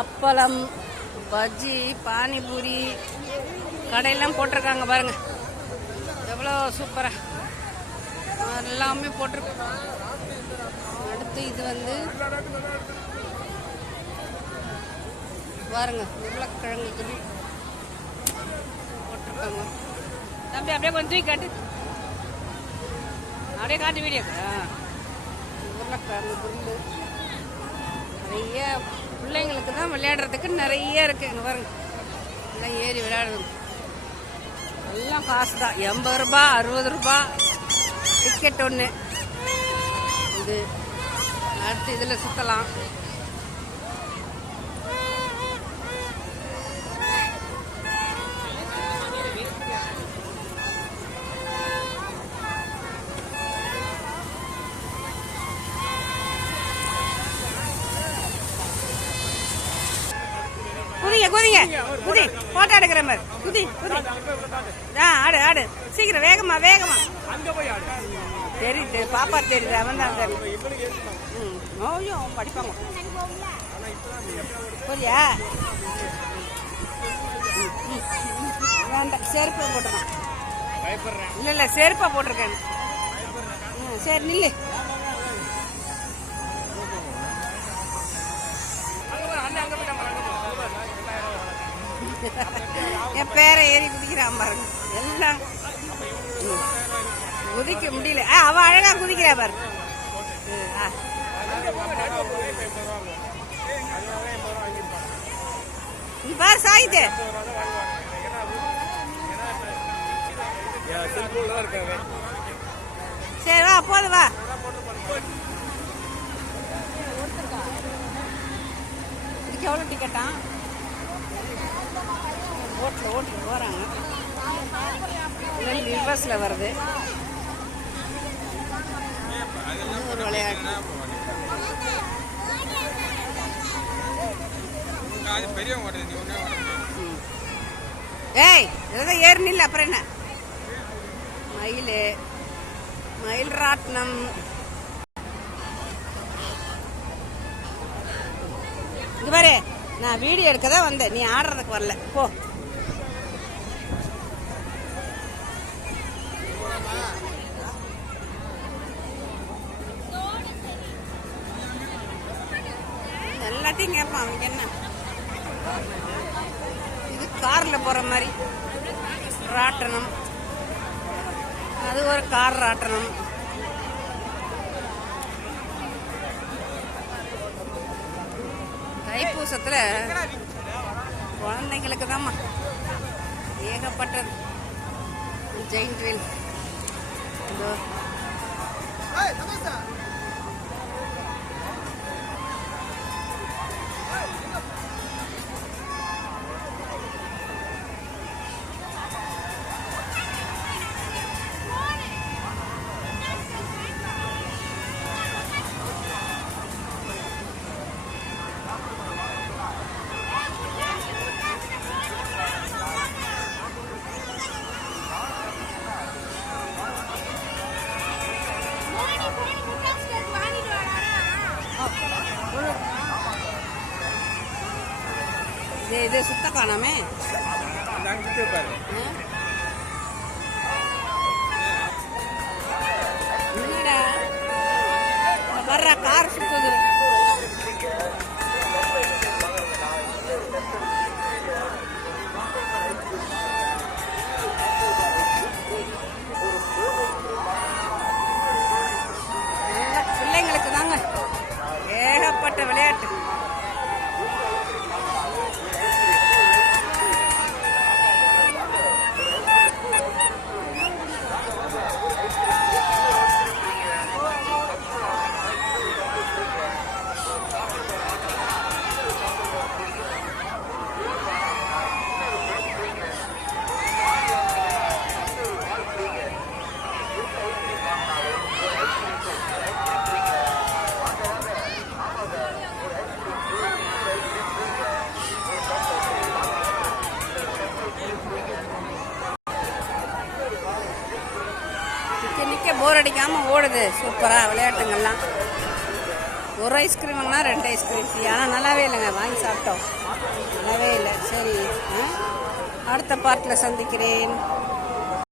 அப்பளம் பஜ்ஜி பானிபூரி கடையெல்லாம் போட்டிருக்காங்க பாருங்க. எவ்வளோ சூப்பராக எல்லாமே போட்டிருக்கு அடுத்து இது வந்து பாருங்க உருளைக்கிழங்கு போட்டிருக்காங்க. தம்பி அப்படியே கொஞ்சம் தூக்கி காட்டு. அப்படியே காட்டு வீடியோ உருளைக்கிழங்கு கிரில் நிறைய பிள்ளைங்களுக்கு தான் விளையாடுறதுக்கு நிறைய இருக்குது இங்கே பாருங்க. எல்லாம் ஏறி விளையாடுறது எல்லாம் காசு தான். எண்பது ரூபா அறுபது ரூபா. டிக்கெட் ஒன்று இது அடுத்து இதில் சுற்றலாம் குதிங்க குதிங்க. குதி போட்டோ எடுக்கிற மாதிரி. குதி குதி. ஆ ஆடு ஆடு. சீக்கிரம் வேகமா வேகமா. தெரியுது பாப்பா தெரியுது அவன் தான் ம் ஓய்யோ அவன் படிப்பாங்க. புரியா. வேண்டாம் செருப்பை போட்டுருக்கான் இல்லை இல்லை செருப்பா போட்டிருக்கேன். ம் சரி நில்லு. என் பேரை ஏறி குதிக்கிறான் பாருங்க. எல்லாம் ம். குதிக்க முடியல. ஆ, அவ அழகா குதிக்கிறா பாரு. ஆ. பாரு சாயித்து சரி வா போது வா. இதுக்கு எவ்வளோ டிக்கெட்டா ஓட்டில் ஓட்டில் போகிறாங்க ரிவர்ஸில் வருது. இது ஒரு விளையாட்டு ஏய் இதெல்லாம் ஏறி நில்ல அப்புறம் என்ன? மயில். மயில் ராட்னம் இது பாரு நான் வீடியோ எடுக்க தான் வந்தேன். நீ ஆடுறதுக்கு வரல. போ. எல்லாத்தையும் கேட்பான் அவனுக்கு என்ன? இது கார்ல போற மாதிரி. ராட்டணம். அது ஒரு கார் ராட்டணம். தைப்பூசத்துல குழந்தைங்களுக்கு தாம்மா ஏகப்பட்டது ஜெயின் ட்ரில் இதோ இது இது சுத்த காணாமே. நாங்கள் என்னடா? வர்ற கார் சுத்துது. பிள்ளைங்களுக்கு தாங்க. ஏகப்பட்ட விளையாட்டு. போர் அடிக்காம ஓடுது. சூப்பரா விளையாட்டுங்கள்லாம். ஒரு ஐஸ்கிரீம் வாங்கினா ரெண்டு ஐஸ்கிரீம் ஃப்ரீ ஆனால் நல்லாவே இல்லைங்க. வாங்கி சாப்பிட்டோம். நல்லாவே இல்லை. சரி ஆ? அடுத்த பார்ட்டில் சந்திக்கிறேன்.